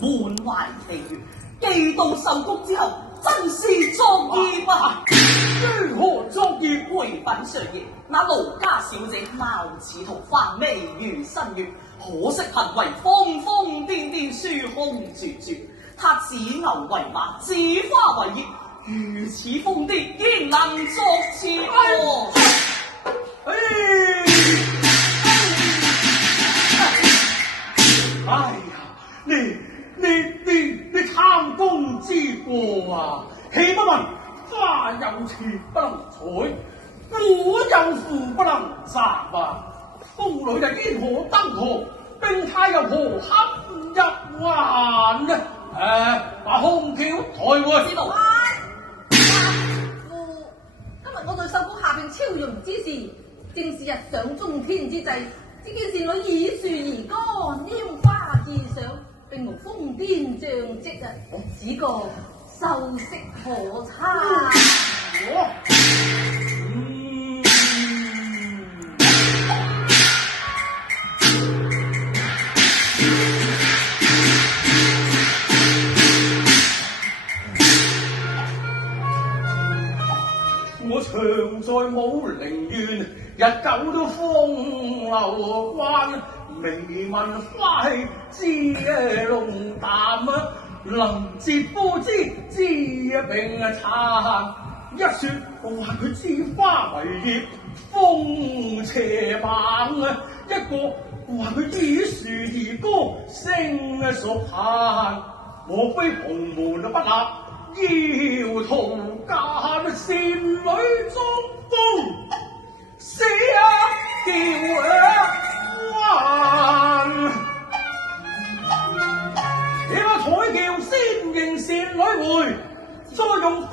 滿懷地緣，寄到秀谷之後，真是作孽啊！如何作孽？回稟上爺，那盧家小姐貌似桃花，眉如新月，可惜行為瘋瘋癲癲，疏空絕絕。她子牛為馬，指花為葉，如此瘋癲，焉能作妾喎？哎呀，你貪功之過啊！豈不聞花有妾不能採，果有婦不能擇啊！宮裏就煙火燈紅，兵態又何堪入環呢？把空轎抬回。知道。今日我在秀谷下邊超容之事，正是日上中天之際，只見侍女以樹而歌，拈花自賞，並無瘋癲象跡啊！只覺秀色可餐。我常在武陵縣，日久都風流慣，微聞花氣知龍淡啊，能接夫之知並殘。一說話佢知花為葉，風邪猛啊；一個話佢以樹而歌，聲熟閒。莫非洪門不立，要圖間善女裝瘋，死叫還。且把彩轎先迎善女回，再用風